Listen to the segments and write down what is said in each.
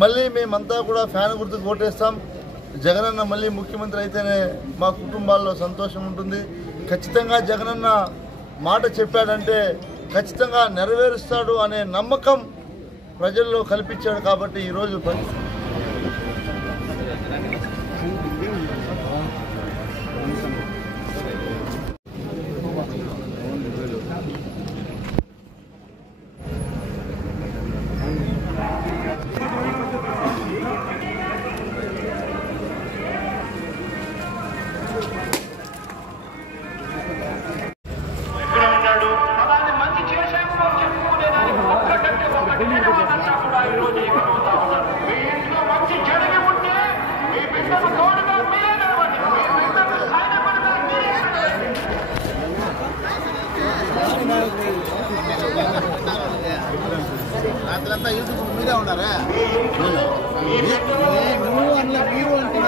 మళ్ళీ మేమంతా కూడా ఫ్యాన్ గుర్తుకు ఓటేస్తాం. జగనన్న మళ్ళీ ముఖ్యమంత్రి అయితేనే మా కుటుంబాల్లో సంతోషం ఉంటుంది. ఖచ్చితంగా జగనన్న మాట చెప్పాడంటే ఖచ్చితంగా నెరవేరుస్తాడు అనే నమ్మకం ప్రజల్లో కల్పించాడు. కాబట్టి ఈరోజు రాత్రంతా యూట్యూబ్ మీరే ఉన్నారా? నువ్వు అన్న మీరు అంటే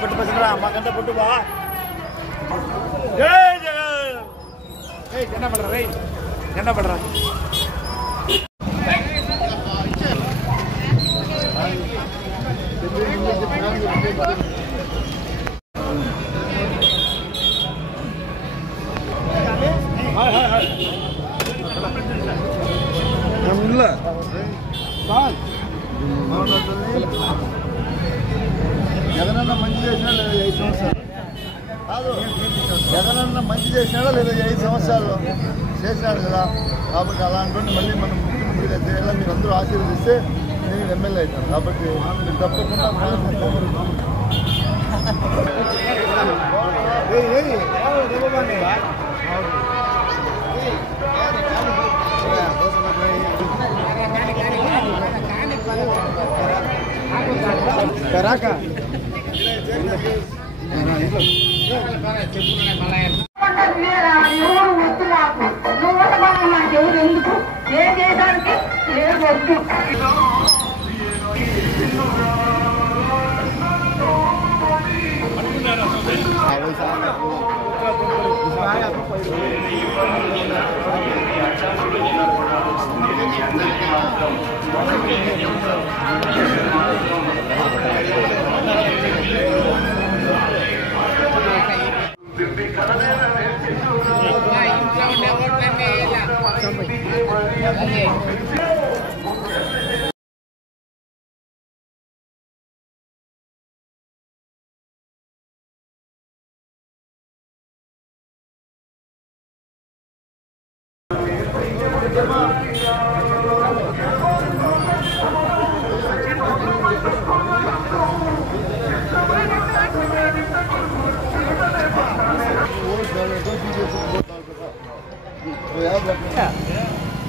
పట్టు పచ్చిరా మాకంటే పట్టు బా. జై జగన్. జెండా పడరా రే, జెండా పడరా. జగనన్న మంచి చేసినా లేదా 5 సంవత్సరాలు కాదు, జగనన్న మంచి చేసినాడా లేదా 5 సంవత్సరాలు చేసినాడు కదా. కాబట్టి అలాంటి మళ్ళీ మనం ముఖ్యమంత్రి అయితే మీరు అందరూ ఆశీర్వదిస్తే నేను ఎమ్మెల్యే అవుతాను. కాబట్టి మీరు తప్పకుండా కరాక ఏ చేయడానికి లేదు వద్దు.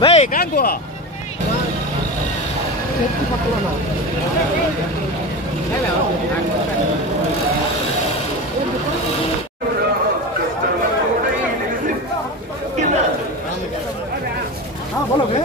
Baik, kan gua. हाँ बोलो भे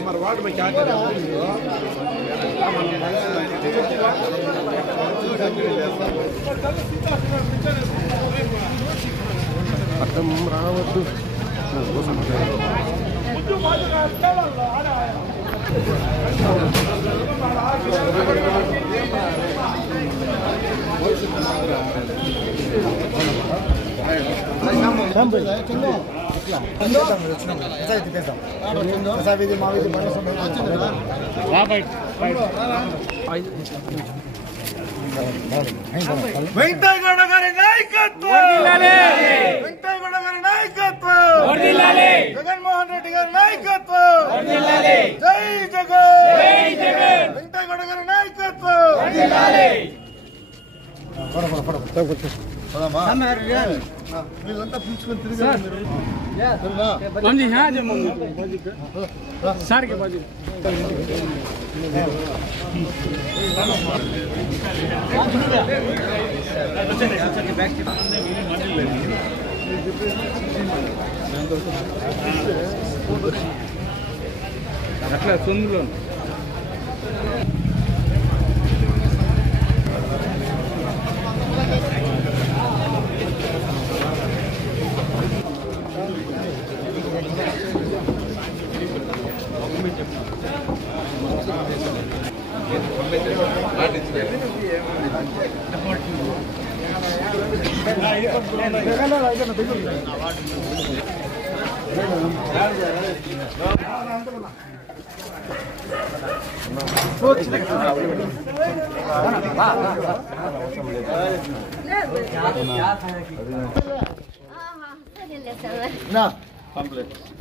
हमारे वार्ड में क्या कर रहे వెంకటగౌడ జగన్మోహన్ రెడ్డి గారి నాయకత్వం జై జగన్ వెంకటగౌడ గారి నాయకత్వం వీళ్ళంతా పిలుచుకొని తిరిగారు అట్లా సొందులో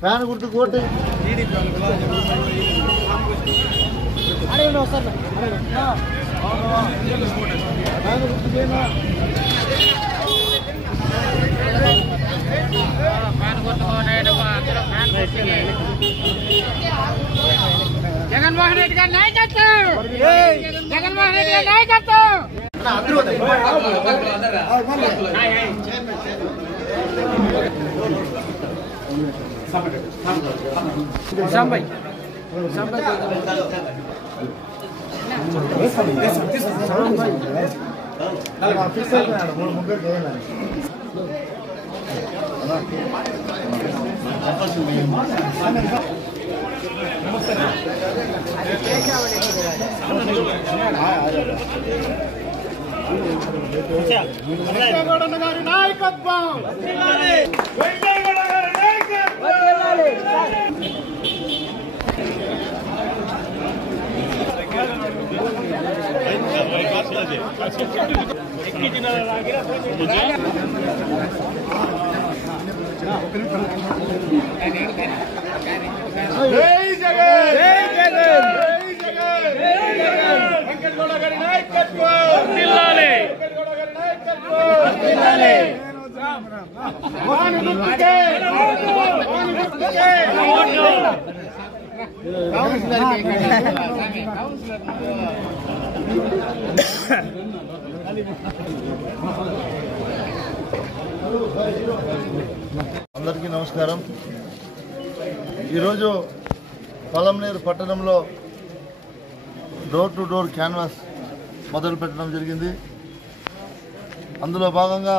ఫ్యాన్ గుర్తు కోటి జగన్మోహన్ రెడ్డి గారి నాయకత్వం జగన్మోహన్ రెడ్డి గారి నాయకత్వం గారి నాయకత్వం జై జగన్ జై జగన్ జై జగన్ వెంకటగౌడ గారి నాయకత్వం వర్ధిల్లాలి వెంకటగౌడ గారి నాయకత్వం వర్ధిల్లాలి వాని గుర్తుకే అందరికీ నమస్కారం. ఈరోజు పలంనేరు పట్టణంలో డోర్ టు డోర్ క్యాన్వాస్ మొదలు పెట్టడం జరిగింది. అందులో భాగంగా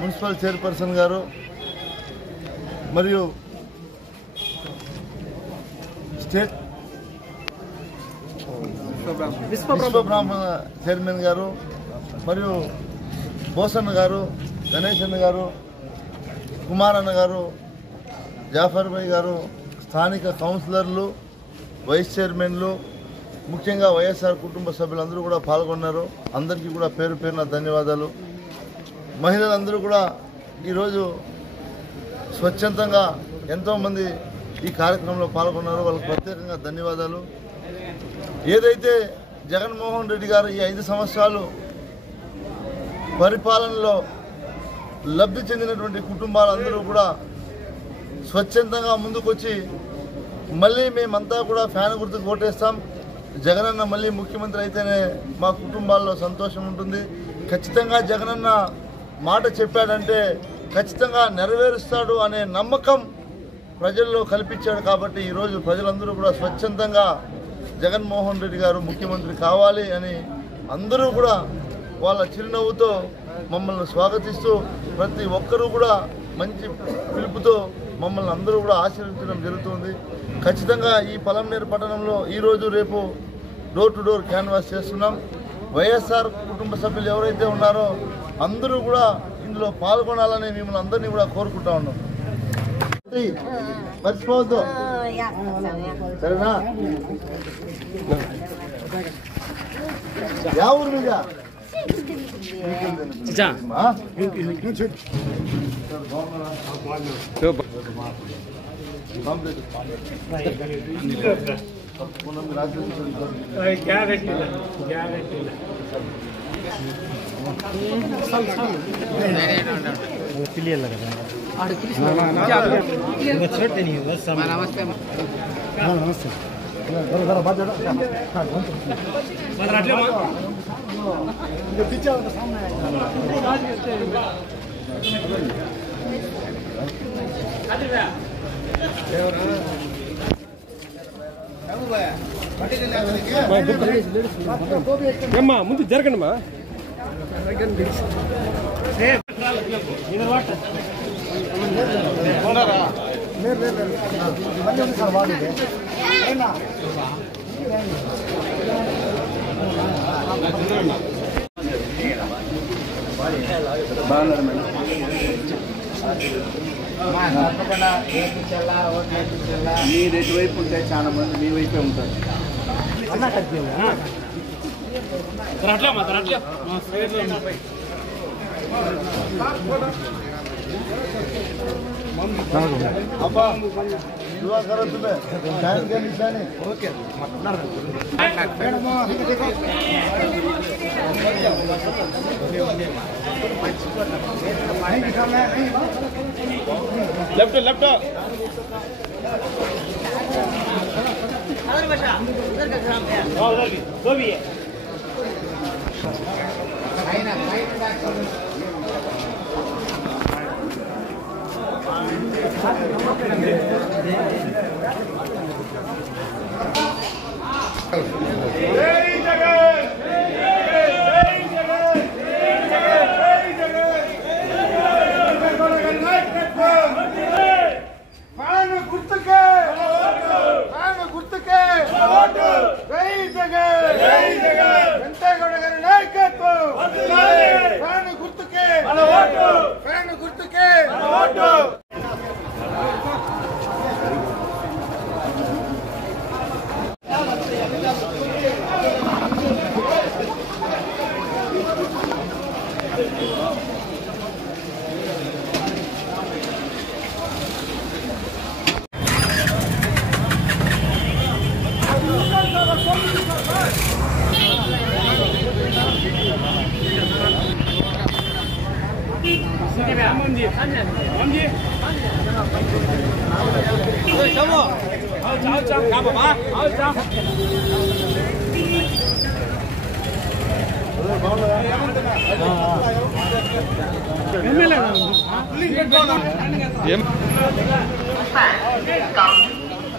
మున్సిపల్ చైర్పర్సన్ గారు మరియు స్టేట్ విశ్వబ్రాహ్మణ చైర్మన్ గారు మరియు బోసన్న గారు, గణేష్ అన్న గారు, కుమార్ అన్న గారు, జాఫర్ భాయ్ గారు, స్థానిక కౌన్సిలర్లు, వైస్ చైర్మన్లు, ముఖ్యంగా వైఎస్ఆర్ కుటుంబ సభ్యులందరూ కూడా పాల్గొన్నారు. అందరికీ కూడా పేరు పేరున ధన్యవాదాలు. మహిళలందరూ కూడా ఈరోజు స్వచ్ఛందంగా ఎంతోమంది ఈ కార్యక్రమంలో పాల్గొన్నారు. వాళ్ళకి ప్రత్యేకంగా ధన్యవాదాలు. ఏదైతే జగన్మోహన్ రెడ్డి గారు ఈ 5 సంవత్సరాలు పరిపాలనలో లబ్ధి చెందినటువంటి కుటుంబాలందరూ కూడా స్వచ్ఛందంగా ముందుకొచ్చి మళ్ళీ మేమంతా కూడా ఫ్యాన్ గుర్తుకు ఓటేస్తాం, జగనన్న మళ్ళీ ముఖ్యమంత్రి అయితేనే మా కుటుంబాల్లో సంతోషం ఉంటుంది, ఖచ్చితంగా జగనన్న మాట చెప్పాడంటే ఖచ్చితంగా నెరవేరుస్తాడు అనే నమ్మకం ప్రజల్లో కల్పించాడు. కాబట్టి ఈరోజు ప్రజలందరూ కూడా స్వచ్ఛందంగా జగన్మోహన్ రెడ్డి గారు ముఖ్యమంత్రి కావాలి అని అందరూ కూడా వాళ్ళ చిరునవ్వుతో మమ్మల్ని స్వాగతిస్తూ ప్రతి ఒక్కరూ కూడా మంచి పిలుపుతో మమ్మల్ని అందరూ కూడా ఆశీర్వదించడం జరుగుతుంది. ఖచ్చితంగా ఈ పలంనేరు పట్టణంలో ఈరోజు రేపు డోర్ టు డోర్ క్యాన్వాస్ చేస్తున్నాం. వైఎస్ఆర్ కుటుంబ సభ్యులు ఎవరైతే ఉన్నారో అందరూ కూడా ఇందులో పాల్గొనాలని మిమ్మల్ని అందరినీ కూడా కోరుకుంటా ఉన్నాం. మర్చిపోవద్దు, సరేనా? యా ఊరు మీద తప్పకుండా మీరు ఆశీర్వదించండి. ఏమ్మా ముందు జరగండి మా మీరు ఎటువైపు ఉంటే చాలా మంది మీ వైపే ఉంటారు. అబ్బా दुआ करो तुम्हें टाइम के निशाने ओके लेफ्ट लेफ्ट उधर का ग्राम है उधर भी वो भी है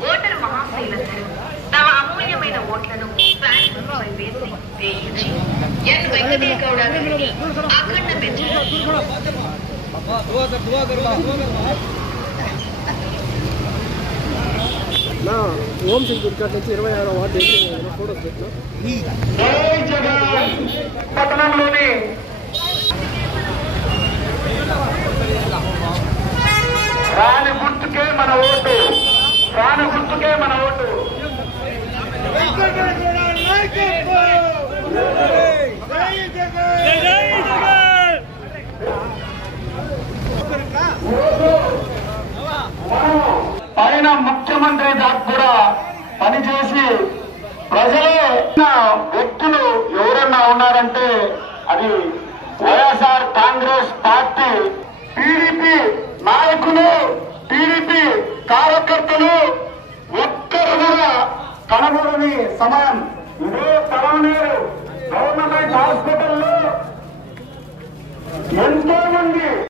ఓటర్ మహాశైలందరూ తమ అమూల్యమైన ఓట్లను ఫ్యాన్ గుర్తుపై వేసి వేయించి ఎన్ వెంకటేశ్వర గౌడ గారిని అఖండ మెజారిటీ ఓం శంకర్ ఘాట్ నుంచి 26వ వార్డు ఫోటోస్ పెట్టినా పట్టణంలోని రాని గుర్తుకే మన ఓటు రాని గుర్తుకే మన ఓటు పైన ముఖ్యమంత్రి దాకా కూడా పనిచేసి ప్రజలు వ్యక్తులు ఎవరన్నా ఉన్నారంటే అది వైఎస్ఆర్ కాంగ్రెస్ పార్టీ టీడీపీ నాయకులు టీడీపీ కార్యకర్తలు ఒక్కరు కూడా కనబడని సమయం ఇదే తలవనేరు